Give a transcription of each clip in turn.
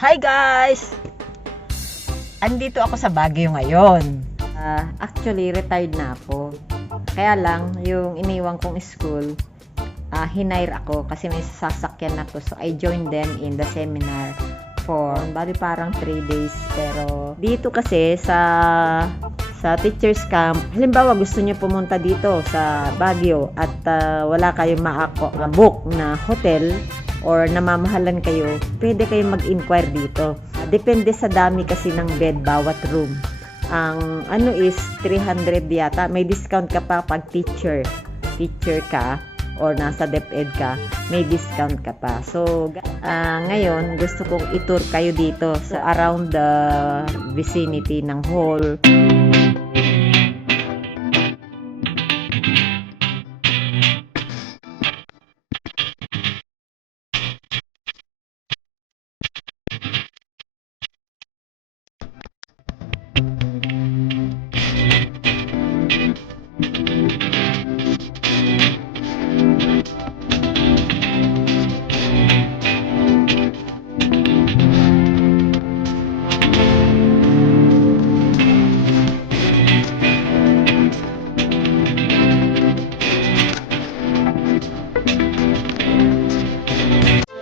Hi guys! Andito ako sa Baguio ngayon. Actually, retired na ako. Kaya lang, yung iniwan kong school, hinire ako kasi may sasakyan ako. So, I joined them in the seminar for, bali parang 3 days. Pero, dito kasi sa teacher's camp, halimbawa gusto niyo pumunta dito sa Baguio at wala kayong book na hotel or namamahalan kayo, pwede kayong mag-inquire dito. Depende sa dami kasi ng bed bawat room. Ang ano is 300 yata. May discount ka pa pag teacher ka or nasa DepEd ka, may discount ka pa. So, ngayon, gusto kong i-tour kayo dito sa around the vicinity ng hall.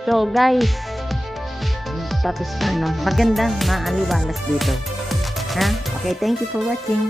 So guys, tapos na, maganda, maaliwalas dito. Okay, thank you for watching.